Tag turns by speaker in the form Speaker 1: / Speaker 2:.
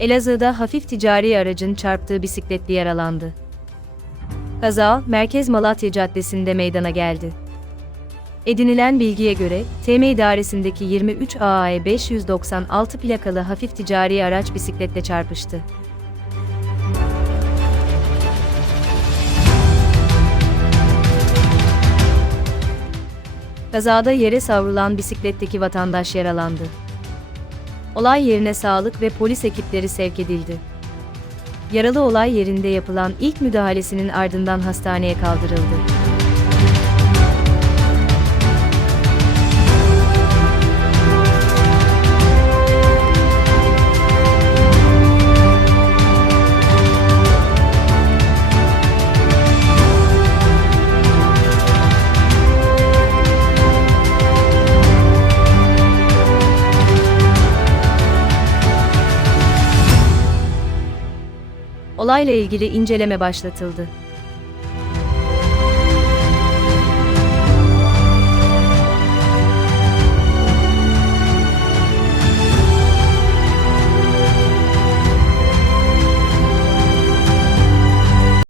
Speaker 1: Elazığ'da hafif ticari aracın çarptığı bisikletli yaralandı. Kaza, Merkez Malatya Caddesi'nde meydana geldi. Edinilen bilgiye göre, TM idaresindeki 23 AAE 596 plakalı hafif ticari araç bisikletle çarpıştı. Kazada yere savrulan bisikletteki vatandaş yaralandı. Olay yerine sağlık ve polis ekipleri sevk edildi. Yaralı olay yerinde yapılan ilk müdahalesinin ardından hastaneye kaldırıldı. Olayla ilgili inceleme başlatıldı.